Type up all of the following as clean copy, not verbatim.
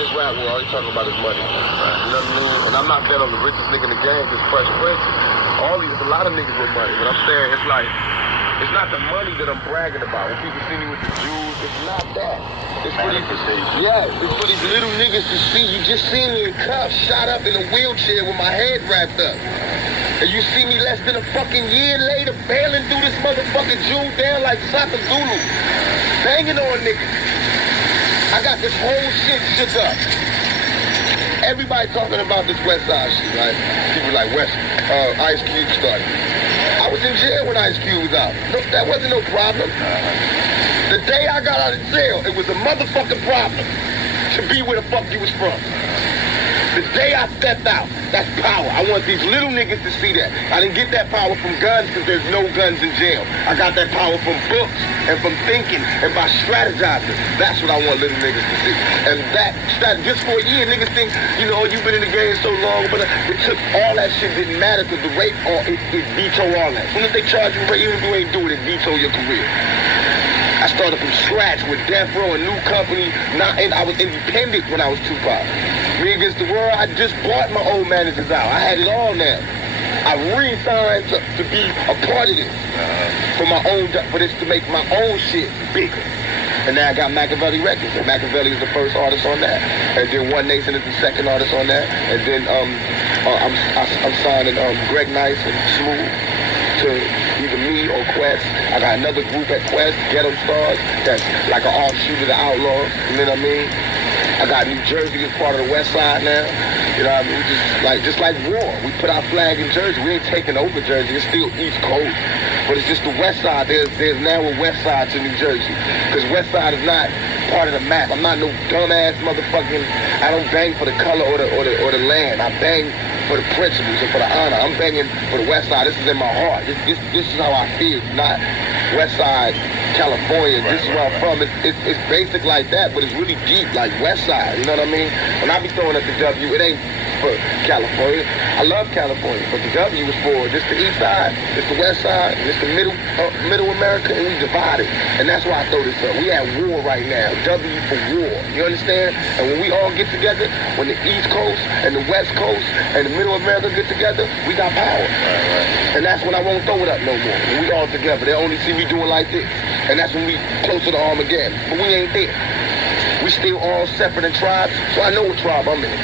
this rap world, all he talking about is money. You know what I mean? And I'm not betting on the richest nigga in the game, just Fresh Prince. There's a lot of niggas with money. But I'm saying, it's like, it's not the money that I'm bragging about. When people see me with the jewels, it's not that. It's for these, it's for these little niggas to see. You just seen me in cuffs, shot up in a wheelchair with my head wrapped up. And you see me less than a fucking year later bailing through this motherfucking jewel down like Saka Zulu. Banging on niggas. I got this whole shit shook up. Everybody talking about this West Side shit, right? People like Ice Cube started. I was in jail when Ice Cube was out. No, that wasn't no problem. The day I got out of jail, it was a motherfucking problem to be where the fuck you was from. The day I stepped out, that's power. I want these little niggas to see that. I didn't get that power from guns because there's no guns in jail. I got that power from books and from thinking and by strategizing. That's what I want little niggas to see. And that, just for a year, niggas think, you know, you've been in the game so long, but it took all that shit didn't matter because the rape, it veto all that. As soon as they charge you rape, even if you ain't do it, it veto your career. I started from scratch with Death Row, a new company. I was independent when I was Tupac. Me Against the World, I just bought my old managers out. I had it all now. I re-signed to be a part of this for my own, for this to make my own shit bigger. And now I got Machiavelli Records, and Machiavelli is the first artist on that. And then One Nation is the second artist on that. And then I'm signing Greg Nice and Smooth to either me or Quest. I got another group at Quest, Ghetto Stars, that's like an offshoot of the Outlaws, you know what I mean? I got New Jersey as part of the West Side now. You know what I mean? We just like war. We put our flag in Jersey. We ain't taking over Jersey. It's still East Coast. But it's just the West Side. There's now a West Side to New Jersey. Because West Side is not part of the map. I'm not no dumbass motherfucking, I don't bang for the color or the land. I bang for the principles and for the honor. I'm banging for the West Side. This is in my heart. This is how I feel. Not West Side, California. This is where I'm from. It's basic like that, but it's really deep, like West Side. You know what I mean? When I be throwing at the W, it ain't for California. I love California, but the W is for just the East Side, it's the West Side, and it's the middle America, and we divided. And that's why I throw this up. We at war right now. W for war. You understand? And when we all get together, when the East Coast and the West Coast and the middle America get together, we got power. And that's when I won't throw it up no more. When we all together, they only see me doing like this. And that's when we closer to Armageddon. But we ain't there. We still all separate in tribes, so I know what tribe I'm in.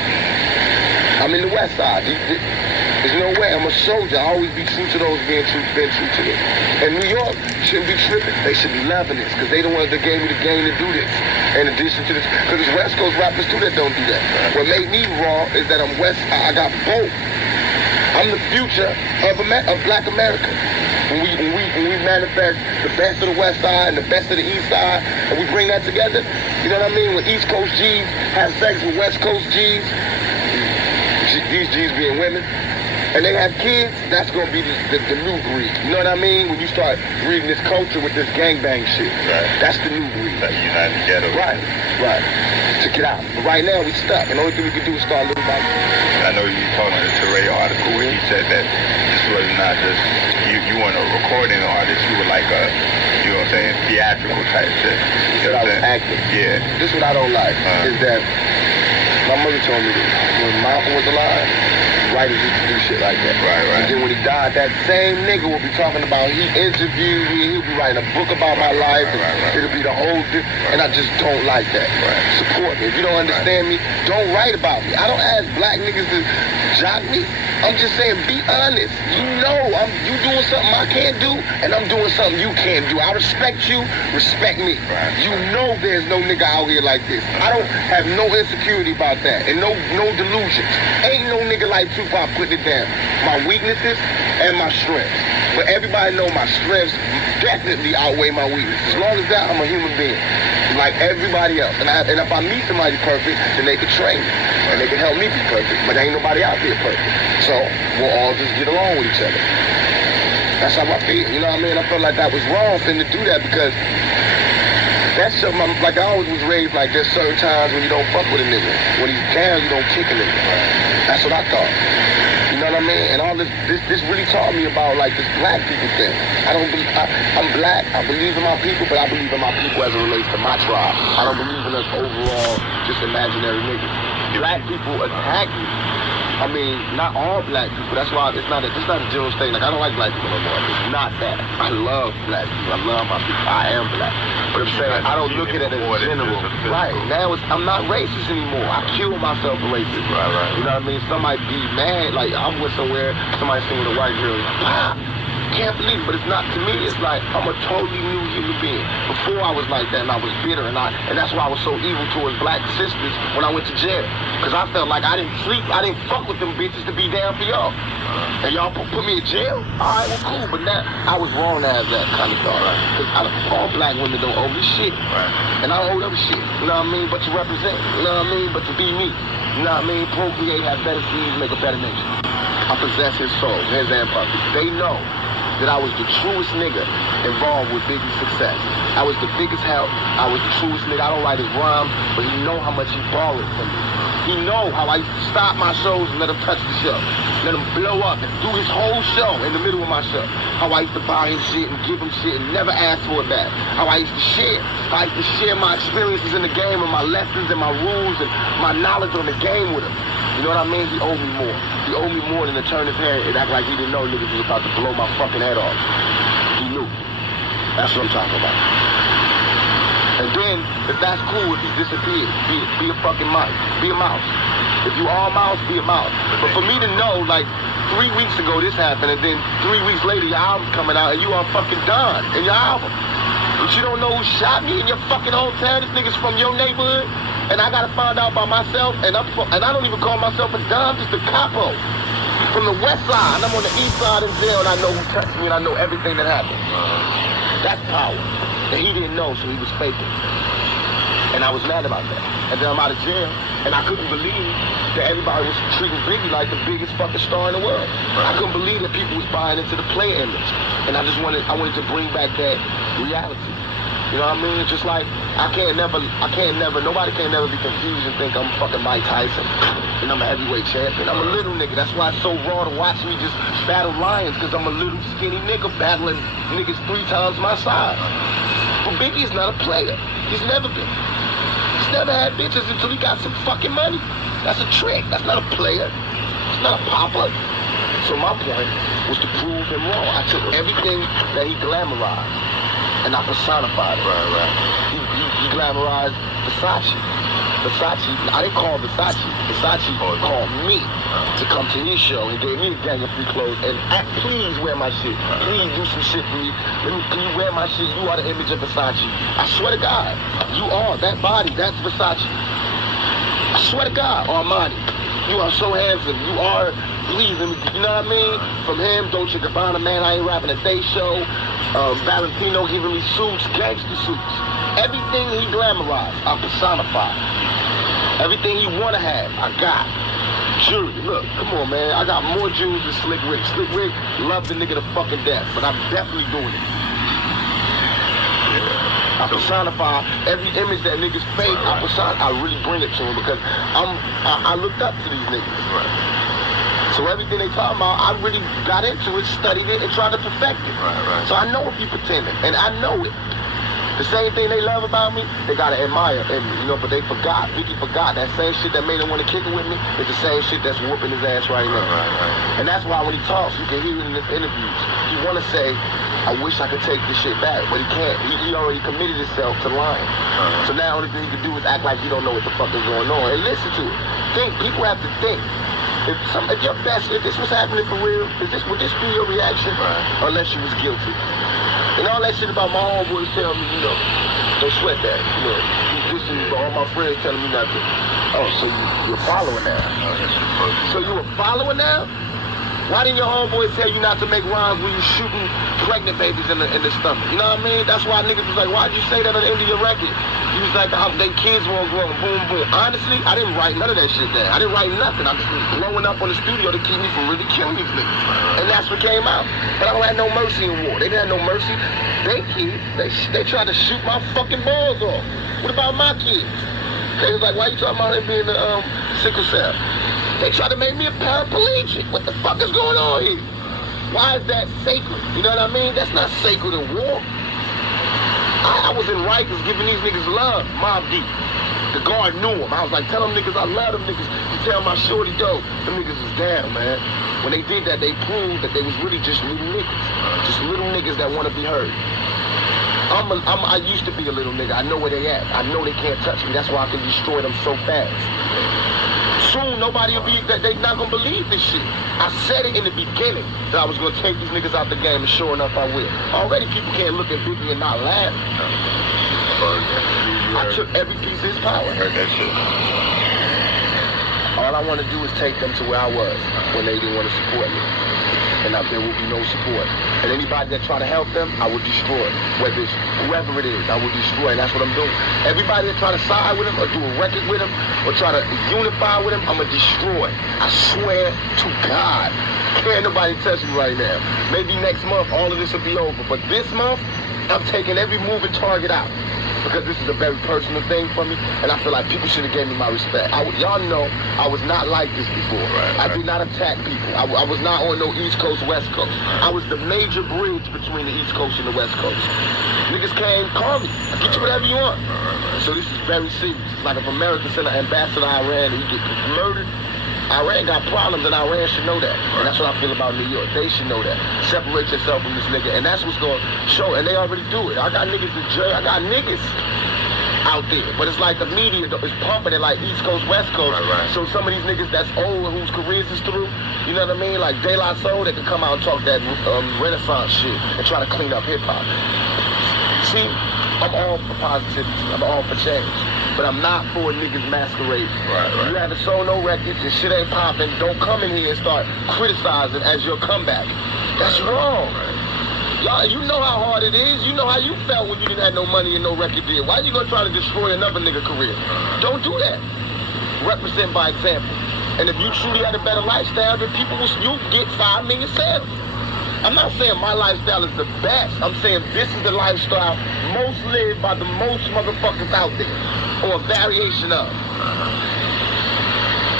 I'm in the West Side. There's no way. I'm a soldier. I always be true to those been true to them. And New York shouldn't be tripping. They should be loving this because they the ones that gave me the game to do this. In addition to this, because there's West Coast rappers too that don't do that. What made me raw is that I got both. I'm the future of Black America. When we manifest the best of the West Side and the best of the East Side, and we bring that together, you know what I mean? When East Coast G's have sex with West Coast G's, these G's being women, and they have kids, that's gonna be the new breed. You know what I mean? When you start breeding this culture with this gangbang shit, that's the new breed. That united together. Right. To get out. But right now we stuck, and the only thing we can do is start little by little. I know you talking about the Teray article where he said that this was not just you weren't a recording artist, you were like a, you know what I'm saying, theatrical type shit. You know what I was acting. Yeah. This is what I don't like, is that my mother told me this. When Malcolm was alive, writers used to do shit like that. Right. And then when he died, that same nigga will be talking about, he interviewed me, he'll be writing a book about my life, and it'll be the whole thing, and I just don't like that. Support me. If you don't understand me, don't write about me. I don't ask black niggas to jock me. I'm just saying, be honest. You know, you doing something I can't do, and I'm doing something you can't do. I respect you, respect me. You know there's no nigga out here like this. I don't have no insecurity about that, and no delusions. Ain't no nigga like Tupac putting it down. My weaknesses and my strengths. But everybody know my strengths definitely outweigh my weaknesses. As long as that, I'm a human being. Like everybody else. And if I meet somebody perfect, then they can train me. And they can help me be perfect. But there ain't nobody out there perfect. So we'll all just get along with each other. That's how I feel. You know what I mean? I felt like that was wrong for him to do that because that's something, like I always was raised like there's certain times when you don't fuck with a nigga. When he's down, you don't kick a nigga. That's what I thought. You know what I mean? And all this really taught me about like this black people thing. I'm black. I believe in my people, but I believe in my people as it relates to my tribe. I don't believe in us overall, just imaginary niggas. Black people attack me. I mean, not all black people. That's why it's not a general statement. Like, I don't like black people no more. It's not that. I love black people. I love my people. I am black. But I'm saying I don't look at it as general. Right. Now I'm not racist anymore. I kill myself for racism. Right. You know what I mean? Somebody be mad. Like, I'm with somewhere, somebody sing with a white girl. Ah! Can't believe it, but it's not to me. It's like I'm a totally new human being. Before I was like that, and I was bitter, and that's why I was so evil towards black sisters when I went to jail. Because I felt like I didn't fuck with them bitches to be down for y'all. And y'all put me in jail? All right, well, cool. But now I was wrong to have that kind of thought. Because all black women don't owe me shit, and I don't owe them shit. You know what I mean? But to represent. You know what I mean? But to be me. You know what I mean? Procreate, have better seeds, make a better nation. I possess his soul, his empathy. They know that I was the truest nigga involved with Biggie's success. I was the biggest help. I was the truest nigga. I don't write his rhymes, but he know how much he borrowed from me. He know how I used to stop my shows and let him touch the show. Let him blow up and do his whole show in the middle of my show. How I used to buy him shit and give him shit and never ask for it back. How I used to share. How I used to share my experiences in the game and my lessons and my rules and my knowledge on the game with him. You know what I mean? He owed me more. He owed me more than to turn his head and act like he didn't know niggas was about to blow my fucking head off. He knew. That's what I'm talking about. And then, if that's cool, if he disappeared, be a fucking mouse. Be a mouse. If you are a mouse, be a mouse. But for me to know, like, 3 weeks ago this happened, and then 3 weeks later your album's coming out, and you are fucking done in your album. But you don't know who shot me in your fucking hotel. This nigga's from your neighborhood. And I gotta find out by myself, and I don't even call myself a Dom, just a capo. From the west side, and I'm on the east side in jail, and I know who touched me, and I know everything that happened. That's power. And he didn't know, so he was faking. And I was mad about that. And then I'm out of jail, and I couldn't believe that everybody was treating Biggie like the biggest fucking star in the world. I couldn't believe that people was buying into the player image. And I wanted to bring back that reality. You know what I mean? Just like, nobody can never be confused and think I'm fucking Mike Tyson and I'm a heavyweight champion. I'm a little nigga. That's why it's so raw to watch me just battle lions, because I'm a little skinny nigga battling niggas 3 times my size. But Biggie's not a player. He's never been. He's never had bitches until he got some fucking money. That's a trick. That's not a player. It's not a popper. So my point was to prove him wrong. I took everything that he glamorized and I personified it. Right. He glamorized Versace. I didn't call Versace. Versace called me to come to his show and gave me a gang of free clothes and please wear my shit. Please do some shit for me. Can you wear my shit? You are the image of Versace. I swear to God, you are. That body, that's Versace. I swear to God, Armani. You are so handsome. You are pleasing. You know what I mean? From him, Dolce & Gabbana, man, I ain't rapping at they show. Valentino giving me suits, gangster suits. Everything he glamorized, I personified. Everything he wanna have, I got. Jewelry, look, come on, man. I got more jewels than Slick Rick. Slick Rick loved the nigga to fucking death, but I'm definitely doing it. I personify every image that niggas fake. I really bring it to him because I looked up to these niggas. So everything they talking about, I really got into it, studied it, and tried to perfect it. So I know if you pretending, and I know it. The same thing they love about me, they gotta admire, and but they forgot. Biggie forgot that same shit that made him want to kick it with me is the same shit that's whooping his ass right now. And that's why when he talks, you can hear it in his interviews. He wanna say, I wish I could take this shit back, but he can't. He already committed himself to lying. So now the only thing he can do is act like he don't know what the fuck is going on and listen to it. Think. People have to think. If your best, if this was happening for real, would this be your reaction? Unless you was guilty. And all that shit about my homeboys telling me, don't sweat that. This is all my friends telling me not to. Oh, so you're following now? So you were following now? Why didn't your homeboys tell you not to make rhymes when you shooting pregnant babies in the stomach? You know what I mean? That's why niggas was like, why'd you say that at the end of your record? You was like, they kids won't grow, boom, boom. Honestly, I didn't write none of that shit down. I didn't write nothing. I just was blowing up on the studio to keep me from really killing these niggas. And that's what came out. But I don't have no mercy in war. They didn't have no mercy. They kids, they tried to shoot my fucking balls off. What about my kids? They was like, why you talking about him being the sickle cell? They try to make me a paraplegic. What the fuck is going on here? Why is that sacred? You know what I mean? That's not sacred in war. I was in Rikers giving these niggas love, Mob Deep. The guard knew him. I was like, tell them niggas I love them niggas. You tell my shorty, yo, them niggas is down, man. When they did that, they proved that they was really just little niggas. Just little niggas that want to be heard. I used to be a little nigga. I know where they at. I know they can't touch me. That's why I can destroy them so fast. Soon, nobody will be, they not gonna believe this shit. I said it in the beginning that I was gonna take these niggas out the game, and sure enough, I will. Already people can't look at Biggie and not laugh. I took every piece of his power. Heard that shit. All I want to do is take them to where I was when they didn't want to support me. And there will be no support. And anybody that try to help them, I will destroy. Whether it's whoever it is, I will destroy. And that's what I'm doing. Everybody that try to side with him or do a record with him or try to unify with him, I'm going to destroy. I swear to God. Can't nobody touch me right now. Maybe next month all of this will be over. But this month, I'm taking every moving target out. Because this is a very personal thing for me, and I feel like people should have gave me my respect. Y'all know I was not like this before. Right. I did not attack people. I was not on no East Coast, West Coast. I was the major bridge between the East Coast and the West Coast. Niggas came, call me. I'll get you whatever you want. So this is very serious. It's like if America sent an ambassador to Iran and he get murdered, Iran got problems, and Iran should know that. And that's what I feel about New York. They should know that. Separate yourself from this nigga. And that's what's going to show. And they already do it. I got niggas in jail. I got niggas out there. But it's like the media is pumping it like East Coast, West Coast. Right. So some of these niggas that's old and whose careers is through, you know what I mean? Like De La Soul, they can come out and talk that Renaissance shit and try to clean up hip-hop. See, I'm all for positivity. I'm all for change. But I'm not for niggas masquerade. Right. You haven't sold no records, your shit ain't popping, don't come in here and start criticizing as your comeback. That's wrong. Y'all, you know how hard it is. You know how you felt when you didn't have no money and no record deal. Why you gonna try to destroy another nigga career? Don't do that. Represent by example. And if you truly had a better lifestyle, then you get 5 million sales. I'm not saying my lifestyle is the best. I'm saying this is the lifestyle most lived by the most motherfuckers out there. Or a variation of.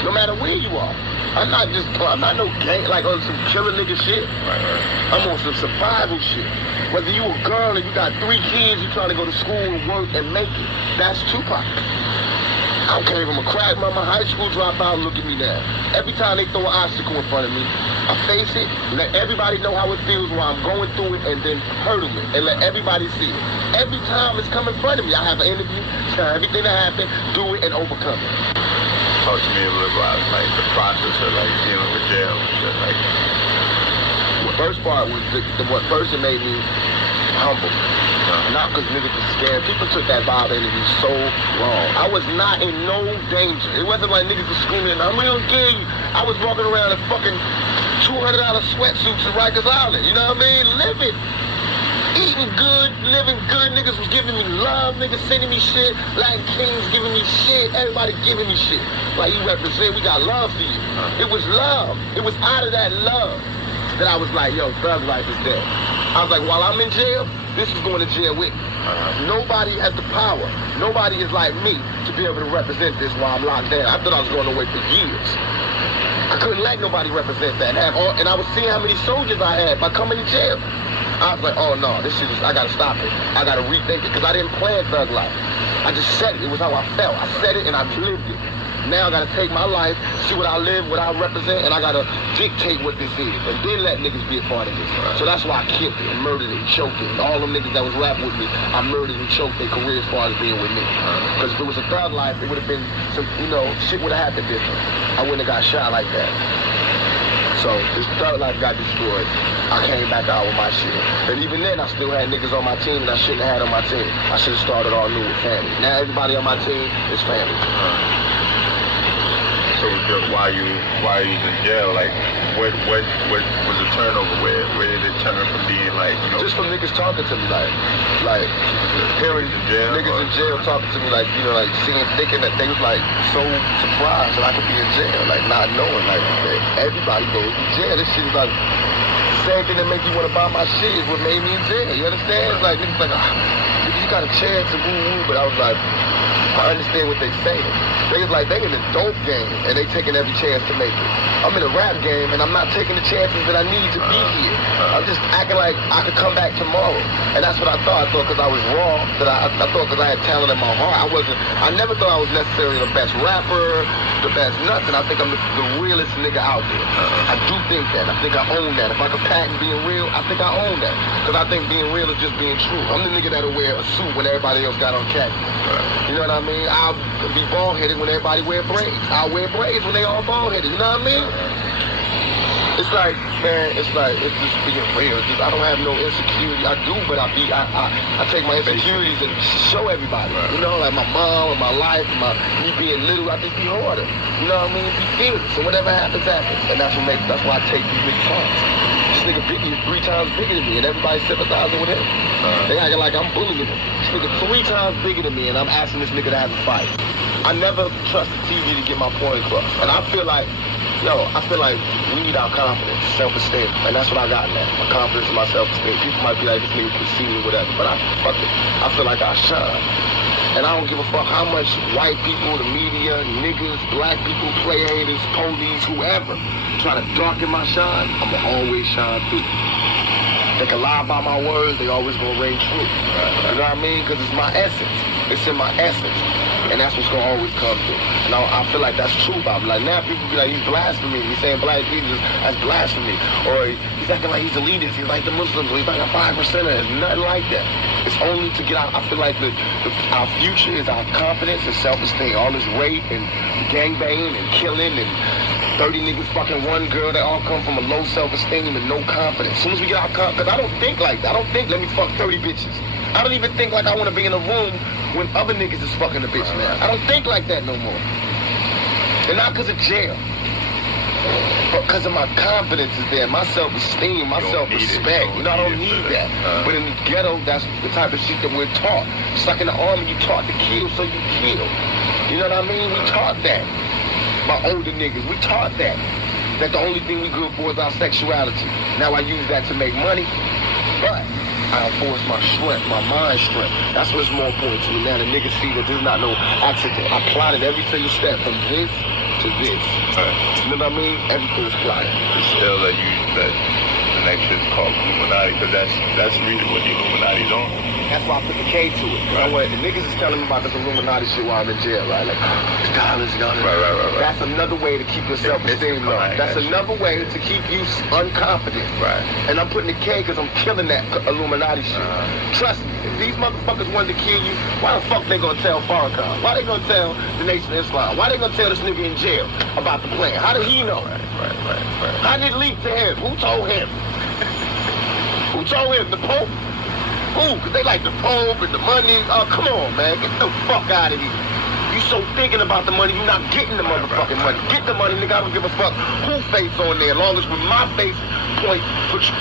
No matter where you are. I'm not no gang, like on some killer nigga shit. Right. I'm on some survival shit. Whether you a girl and you got 3 kids, you trying to go to school and work and make it. That's Tupac. I don't care if I'm a crack mama, high school dropout, look at me now. Every time they throw an obstacle in front of me, I face it, let everybody know how it feels while I'm going through it, and then hurdle it, and let everybody see it. Every time it's coming in front of me, I have an interview, tell everything that happened, do it, and overcome it. Talk to me a little about like the process of like dealing with jail and shit like. The first part was what first it made me humble. Not because niggas were scared. People took that Bob interview so wrong. I was not in no danger. It wasn't like niggas were screaming, I'm gonna kill you. I was walking around in fucking $200 sweatsuits in Rikers Island. You know what I mean? Living. Eating good, living good. Niggas was giving me love. Niggas sending me shit. Latin Kings giving me shit. Everybody giving me shit. Like you represent, we got love for you. It was love. It was out of that love that I was like, yo, thug life is dead. I was like, while I'm in jail, this is going to jail with me. Nobody has the power. Nobody is like me to be able to represent this while I'm locked down. I thought I was going away for years. I couldn't let nobody represent that. And I was seeing how many soldiers I had by coming to jail. I was like, oh no, this shit I gotta stop it. I gotta rethink it, because I didn't plan thug life. I just said it. It was how I felt. I said it and I lived it. Now I gotta take my life, see what I live, what I represent, and I gotta dictate what this is. And then let niggas be a part of this. So that's why I killed it and murdered it and choked it. And all them niggas that was rapping with me, I murdered and choked their career as far as being with me. Because if it was a thug life, it would have been some, shit would have happened different. I wouldn't have got shot like that. So this thug life got destroyed. I came back out with my shit. And even then, I still had niggas on my team that I shouldn't have had on my team. I should have started all new with family. Now everybody on my team is family. So while you was in jail, like what was the turnover? Where did it turn from being like, just from niggas talking to me, like hearing niggas in jail talking to me, like thinking that they was like so surprised that I could be in jail, like not knowing, like everybody goes to jail. This shit is like the same thing that make you want to buy my shit is what made me in jail. You understand? It's like niggas like, you got a chance to woo, but I was like, I understand what they saying. Niggas like, they in the dope game, and they taking every chance to make it. I'm in a rap game, and I'm not taking the chances that I need to be here. I'm just acting like I could come back tomorrow. And that's what I thought. I thought because I was raw, that I thought because I had talent in my heart. I never thought I was necessarily the best rapper, the best nothing. I think I'm the realest nigga out there. I do think that. I think I own that. If I could patent being real, I think I own that. Because I think being real is just being true. I'm the nigga that'll wear a suit when everybody else got on khaki. You know what I mean? I'll be bald-headed when everybody wear braids. I'll wear braids when they all bald-headed. You know what I mean? It's like, man, it's just being real. It's just, I don't have no insecurity. I do, but I take my insecurities and show everybody. You know, like my mom and my life, me being little, I just be harder. You know what I mean? Be fearless. So whatever happens, happens. And that's why I take these big times. This nigga Biggie is 3 times bigger than me, and everybody's sympathizing with him. They acting like I'm bullying him. This nigga 3 times bigger than me, and I'm asking this nigga to have a fight. I never trust the TV to get my point across. And I feel like we need our confidence, self-esteem. And that's what I got now. My confidence and my self-esteem. People might be like, this nigga can see me, whatever. But fuck it. I feel like I shine. And I don't give a fuck how much white people, the media, niggas, black people, player haters, police, whoever, try to darken my shine. I'ma always shine through. They can lie about my words, they always gonna ring true. You know what I mean? Because it's my essence. It's in my essence. And that's what's gonna always come through. And I feel like that's true about me. Like now people be like, he's blasphemy. He's saying black Jesus, that's blasphemy. Or he's acting like he's elitist. He's like the Muslims. Or he's like a 5%er. It's nothing like that. It's only to get out. I feel like our future is our confidence and self-esteem. All this rape and gangbanging and killing and 30 niggas fucking one girl, they all come from a low self-esteem and no confidence. As soon as we get our confidence, because I don't think like that. I don't think, let me fuck 30 bitches. I don't even think like I want to be in a room when other niggas is fucking a bitch now. I don't think like that no more. And not because of jail. But because of my confidence is there, my self-esteem, my self-respect. You know, I don't need that. But in the ghetto, that's the type of shit that we're taught. Just like in the army, you taught to kill, so you kill. You know what I mean? We taught that. My older niggas, we taught that. That the only thing we good for is our sexuality. Now I use that to make money, but I enforce my strength, my mind strength. That's what's more important to me now. The niggas see that there's not no accident. I plotted every single step from this to this. You know what I mean? Everything is plotted. It's still that the next shit's called Illuminati, because that's really what the Illuminati's on. That's why I put the K to it. You know what? The niggas is telling me about this Illuminati shit while I'm in jail, right? Like, it's dollars, Right. That's another way to keep your self-esteem low. That's another way to keep you unconfident. Right. And I'm putting the K because I'm killing that Illuminati shit. Trust me, if these motherfuckers wanted to kill you, why the fuck they gonna tell Farrakhan? Why they gonna tell the Nation of Islam? Why they gonna tell this nigga in jail about the plan? How did he know? Right. How did it leak to him? Who told him? Who told him? The Pope? Who? Because they like the Pope and the money. Oh, come on, man. Get the fuck out of here. You so thinking about the money, you're not getting the motherfucking money. Get the money, nigga. I don't give a fuck who face on there. As long as with my face point,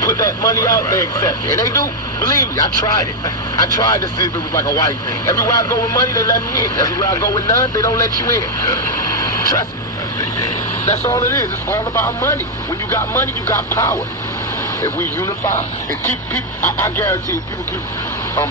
put that money out, they accept it. And they do. Believe me, I tried it. I tried to see if it was like a white thing. Everywhere I go with money, they let me in. Everywhere I go with none, they don't let you in. Trust me. That's all it is. It's all about money. When you got money, you got power. If we unify and keep people, I guarantee if people keep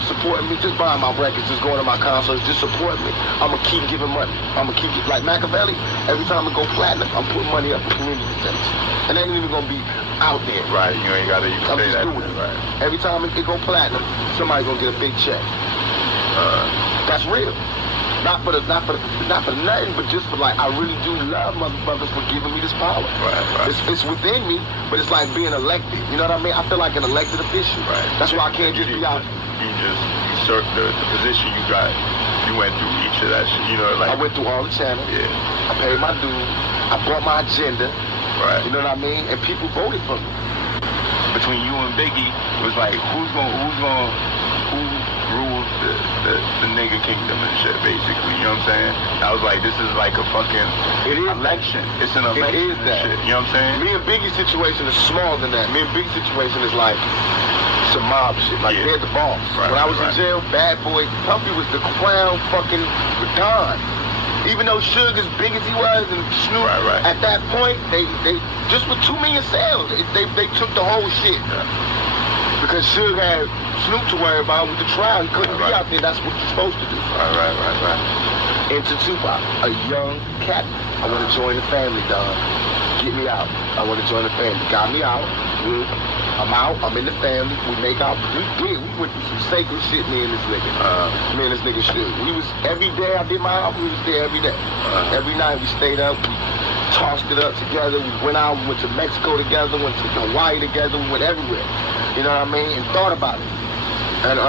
supporting me, just buying my records, just going to my concerts, just support me, I'm going to keep giving money. I'm going to keep, like Machiavelli, every time I go platinum, I'm putting money up in community centers. And it ain't even going to be out there. Right, you gotta say that. Right. Every time it go platinum, somebody's going to get a big check. That's real. Not for nothing, but just for like, I really do love motherfuckers for giving me this power. Right. It's within me, but it's like being elected. You know what I mean? I feel like an elected official. Right. That's why I can't just be out. You just usurped the position you got. You went through each of that shit. You know, like I went through all the channels. Yeah. I paid my dues. I brought my agenda. Right. You know what I mean? And people voted for me. Between you and Biggie, it was like who rules the nigga kingdom and shit, basically, you know what I'm saying? I was like, this is like a fucking election. It's an election. It is that. Shit, you know what I'm saying? Me and Biggie's situation is smaller than that. Me and Biggie's situation is like some mob shit. Like they're the boss. Right, when I was in jail, Bad Boy, Puffy was the crown fucking Don. Even though Suge as big as he was and Snoop, at that point, they just with 2 million sales, they took the whole shit. Yeah. Because Suge had Snoop to worry about with the trial. He couldn't be out there. That's what you're supposed to do. Right. Into Tupac, a young cat. I want to join the family, dog. Get me out. I want to join the family. Got me out. I'm out. I'm in the family. We make out. We went through some sacred shit, me and this nigga. Me and this nigga shit. We was, every day I did my album, we was there every day. Every night we stayed up. We tossed it up together. We went out. We went to Mexico together. Went to Hawaii together. We went everywhere. You know what I mean? And thought about it. And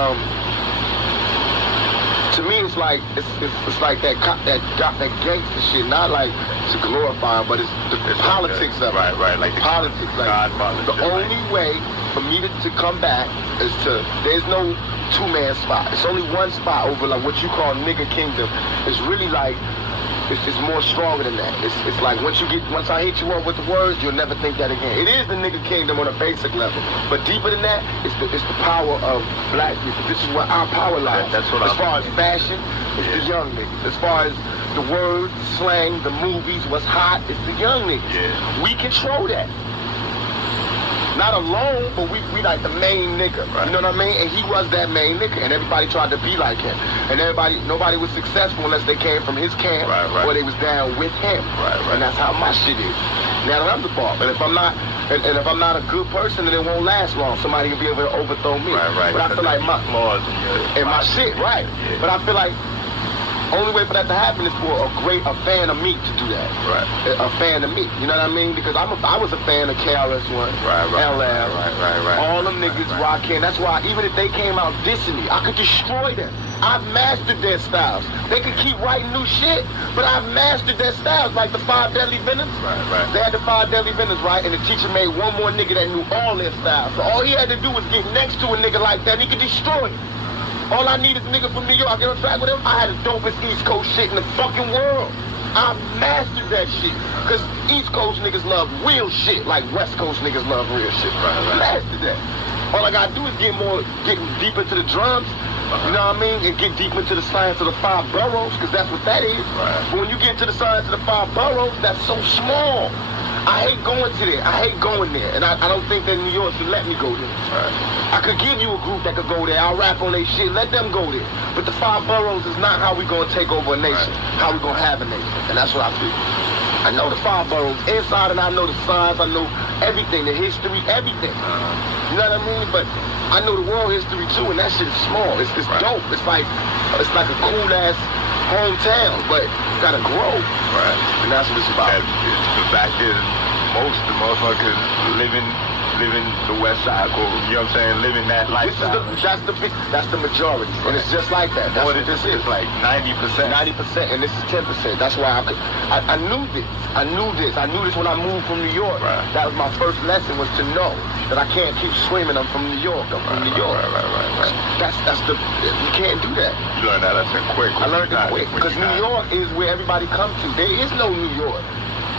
to me, it's like like that gangster shit. Not like to glorify him, but it's the politics of it. Right, like the politics. Like the only way for me to come back is to. There's no two-man spot. It's only one spot over like what you call nigga kingdom. It's really like. It's more stronger than that. It's like once I hit you up with the words, you'll never think that again. It is the nigga kingdom on a basic level, but deeper than that, it's the power of black people. This is where our power lies. That's what as far as fashion, it's the young niggas. As far as the words, slang, the movies, what's hot, it's the young niggas. Yeah. We control that. Not alone, but we like the main nigga. Right. You know what I mean? And he was that main nigga, and everybody tried to be like him. And nobody was successful unless they came from his camp or they was down with him. Right. And that's how my shit is. Now that I'm the boss, and if I'm not, and if I'm not a good person, then it won't last long. Somebody can be able to overthrow me. Right. But I feel like my flaws and my shit, right? Yeah. But I feel like. Only way for that to happen is for a fan of me to do that. Right. A fan of me. You know what I mean? Because I was a fan of KRS-One, LL, right. all them niggas rocking. That's why even if they came out dissing me, I could destroy them. I've mastered their styles. They could keep writing new shit, but I've mastered their styles, like the 5 Deadly Venoms. Right. They had the 5 Deadly Venoms, right? And the teacher made one more nigga that knew all their styles. So all he had to do was get next to a nigga like that, and he could destroy him. All I need is a nigga from New York. I get on track with him. I had the dopest East Coast shit in the fucking world. I mastered that shit. Because East Coast niggas love real shit like West Coast niggas love real shit. Right. Mastered that. All I gotta do is get deep into the drums, you know what I mean? And get deep into the science of the 5 boroughs, because that's what that is. Right. But when you get into the science of the 5 boroughs, that's so small. I hate going to there. I hate going there. And I don't think that New York should let me go there. Right. I could give you a group that could go there. I'll rap on their shit. Let them go there. But the 5 boroughs is not how we gonna take over a nation. Right. How we gonna have a nation. And that's what I feel. I know the 5 boroughs inside, and I know the science. I know everything, the history, everything. You know what I mean? But I know the world history too, and that shit is small. It's dope. It's like a cool ass hometown, but it's gotta grow. Right. And that's what it's about. The fact is, most of the motherfuckers living the West Side, or you know what I'm saying, living that lifestyle. That's the majority, and it's just like that. That's what this is. It's like 90%. 90%, and this is 10%. That's why I knew this. I knew this when I moved from New York. Right. That was my first lesson, was to know that I can't keep screaming I'm from New York. I'm from New York. Right. You can't do that. You learned that lesson quick. I learned it quick, because New York is where everybody comes to. There is no New York.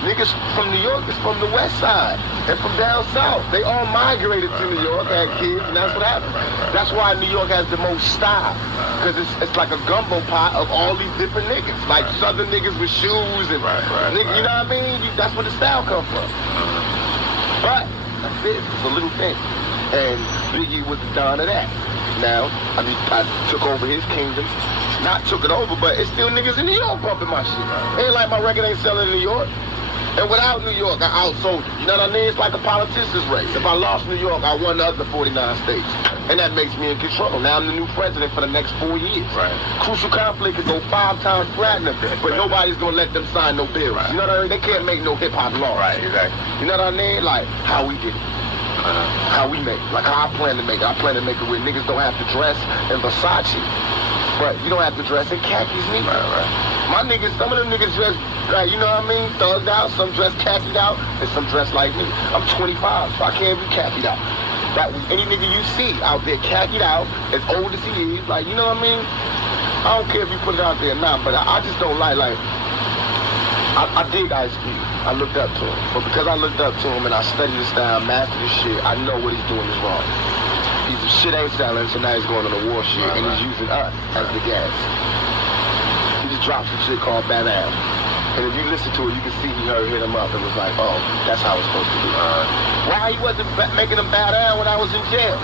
Niggas from New York is from the West Side and from down south. They all migrated to New York, had kids, and that's what happened. That's why New York has the most style, because it's like a gumbo pot of all these different niggas. Like Southern niggas with shoes and niggas, you know what I mean? That's where the style comes from. But that's it. It's a little thing. And Biggie was the don of that. Now, I took over his kingdom. Not took it over, but it's still niggas in New York bumping my shit. Ain't like my record ain't selling in New York. And without New York, I outsold it. You know what I mean? It's like a politician's race. If I lost New York, I won the other 49 states. And that makes me in control. Now I'm the new president for the next 4 years. Right. Crucial Conflict could go 5 times platinum, but nobody's going to let them sign no bills. Right. You know what I mean? They can't make no hip-hop laws. Right, exactly. You know what I mean? Like, how we did it. How we make it. Like, how I plan to make it. I plan to make it where niggas don't have to dress in Versace. But you don't have to dress in khakis neither. Right. My niggas, some of them niggas dress, like, you know what I mean, thugged out. Some dress khakied out, and some dress like me. I'm 25, so I can't be khakied out. That was any nigga you see out there khakied out, as old as he is, like, you know what I mean? I don't care if you put it out there or not, but I just don't like, I dig Ice Cube. I looked up to him. But because I looked up to him and I studied his style, mastered his shit, I know what he's doing is wrong. Shit ain't selling, so now he's going on the war shit, and he's using us as the gas. He just dropped some shit called Bad Am. And if you listen to it, you can see he hit him up and was like, oh, that's how it's supposed to be. Why he wasn't making him Bad Am when I was in jail?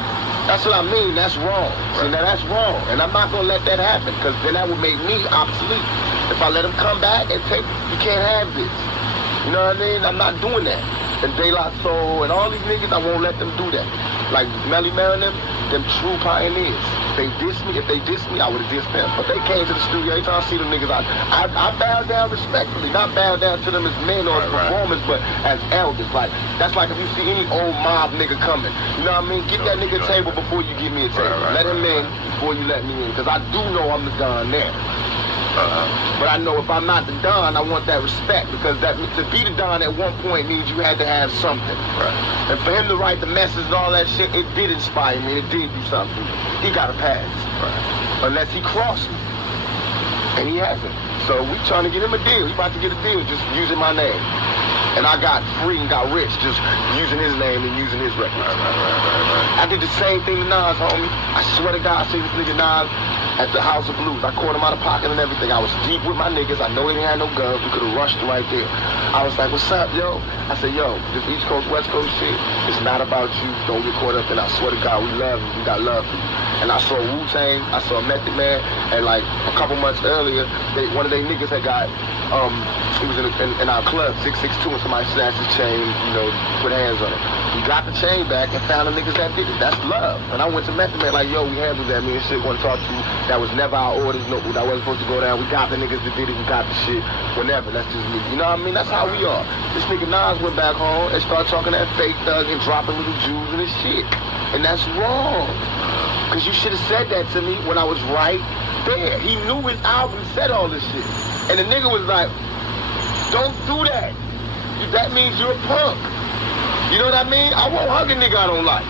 That's what I mean. That's wrong. See, now that's wrong. And I'm not going to let that happen, because then that would make me obsolete. If I let him come back and take, you can't have this. You know what I mean? I'm not doing that. And De La Soul and all these niggas, I won't let them do that. Like Melly Mel and them true pioneers. If they diss me, I would have dissed them. But they came to the studio. Every time I see them niggas, I bow down respectfully. Not bow down to them as men or as performers, but as elders. Like, that's like if you see any old mob nigga coming. You know what I mean? Get that nigga a table before you give me a table. Let him in before you let me in. Because I do know I'm the Don there. But I know if I'm not the Don, I want that respect, because that to be the Don at one point means you had to have something. Right. And for him to write the message and all that shit, it did inspire me. It did do something. He got a pass. Right. Unless he crossed me. And he hasn't. So we trying to get him a deal. He about to get a deal just using my name. And I got free and got rich just using his name and using his records. Right. I did the same thing to Nas, homie. I swear to God, I see this nigga Nas at the House of Blues. I caught him out of pocket and everything. I was deep with my niggas. I know they didn't have no guns. We could have rushed right there. I was like, what's up, yo? I said, yo, this East Coast, West Coast shit, it's not about you. Don't get caught up in it. I swear to God, we love you. We got love for you. And I saw Wu-Tang, I saw Method Man, and like a couple months earlier, one of their niggas had got, he was in our club, 662, and somebody snatched his chain, you know, put hands on it. We got the chain back and found the niggas that did it. That's love. And I went to Method Man like, yo, we handled that. Me and shit want to talk to you. That was never our orders. No, that wasn't supposed to go down. We got the niggas that did it. We got the shit. Whenever. That's just me. You know what I mean? That's how we are. This nigga Nas went back home and started talking that fake thug and dropping little Jews and his shit. And that's wrong. Because you should have said that to me when I was right there. He knew his album said all this shit. And the nigga was like, don't do that. That means you're a punk. You know what I mean? I won't hug a nigga I don't like.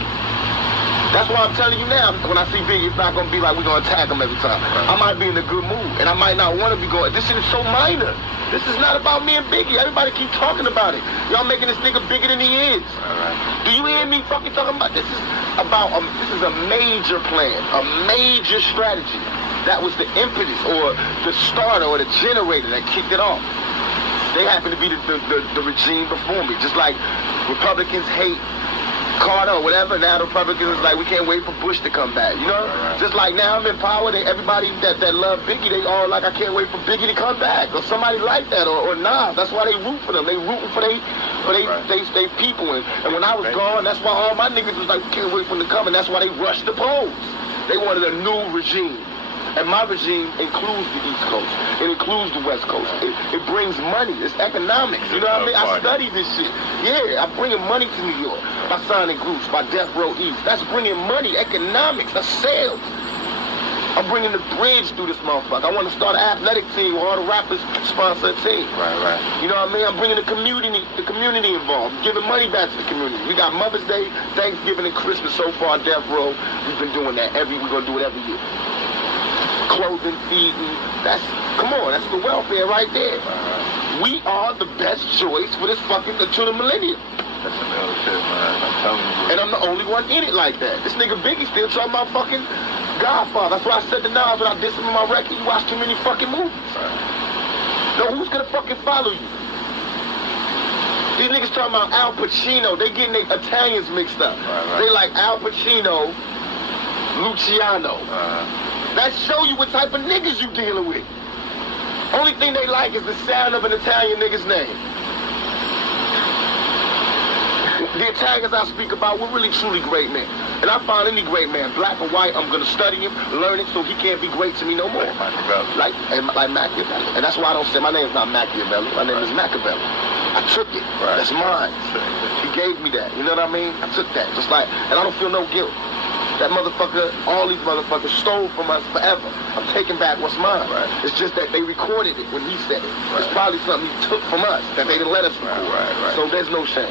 That's why I'm telling you now, when I see Biggie, it's not going to be like we're going to attack him every time. I might be in a good mood, and I might not want to be going. This shit is so minor. This is not about me and Biggie. Everybody keep talking about it. Y'all making this nigga bigger than he is. Do you hear me fucking talking about this? This is a major plan, a major strategy. That was the impetus or the starter or the generator that kicked it off. They happen to be the regime before me. Just like Republicans hate Carter or whatever, now the Republicans is like, we can't wait for Bush to come back, you know? Just like now I'm in power, everybody that love Biggie, they all like, I can't wait for Biggie to come back, or somebody like that, or Nas. That's why they root for them. They rooting for they people. And when I was gone, that's why all my niggas was like, we can't wait for them to come, and that's why they rushed the polls. They wanted a new regime. And my regime includes the East Coast. It includes the West Coast. It brings money. It's economics. You know what I mean? I study this shit. Yeah, I'm bringing money to New York by signing groups, by Death Row East. That's bringing money, economics, that's sales. I'm bringing the bridge through this motherfucker. I want to start an athletic team where all the rappers sponsor a team. Right. You know what I mean? I'm bringing the community involved, giving money back to the community. We got Mother's Day, Thanksgiving, and Christmas so far on Death Row. We've been doing that. We're going to do it every year. Clothing, feeding, that's the welfare right there. We are the best choice for this fucking, to the millennium. That's some real shit, man. I'm telling you. And I'm the only one in it like that. This nigga Biggie still talking about fucking Godfather. That's why I said to Nas when I did some of my record, you watch too many fucking movies. No, who's gonna fucking follow you? These niggas talking about Al Pacino. They getting their Italians mixed up. They like Al Pacino, Luciano. That show you what type of niggas you dealing with. Only thing they like is the sound of an Italian nigga's name. The Italians I speak about were really truly great men. And I find any great man, black or white, I'm gonna study him, learn it so he can't be great to me no more. Like Machiavelli. And that's why I don't say my name's not Machiavelli, my name is Machiavelli. I took it. That's mine. He gave me that. You know what I mean? I took that. Just like, and I don't feel no guilt. That motherfucker, all these motherfuckers stole from us forever. I'm taking back what's mine. It's just that they recorded it when he said it. It's probably something he took from us that they didn't let us record. So there's no shame.